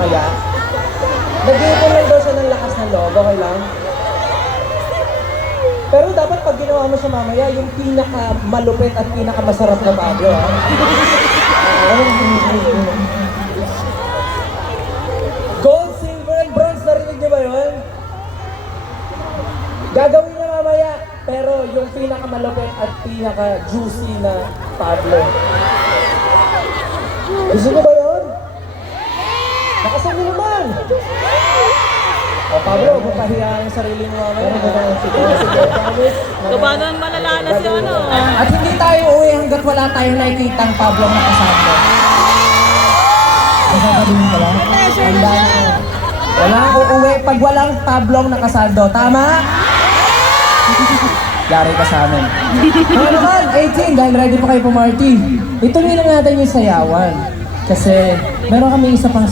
mamaya. Nag-iipon lang daw siya ng lakas ng loob, okay lang? Pero dapat pag ginawa mo siya mamaya, yung pinaka-malupit at pinaka-masarap na Pablo, ha? Gold, silver, and bronze, narinig niyo ba yun? Gagawin niya mamaya, pero yung pinaka-malupit at pinaka-juicy na Pablo. Gusto niyo ba yun? Nakasan niyo naman! O Pablo, huwag pahiya ang sarili mo mamaya. Sige, promise. Kabagan malalanas yung ano. At hindi tayo uwi hanggat wala tayong nakikitang Pablo nakasama. Masasabihin ko lang? Handa na. Wala uuwi pag walang Pablong nakasando. Tama? Yari ka sa amin. Mga naman, 18, dahil ready pa kayo pumarty. Ituloy lang natin yung sayawan. Kasi meron kami isa pang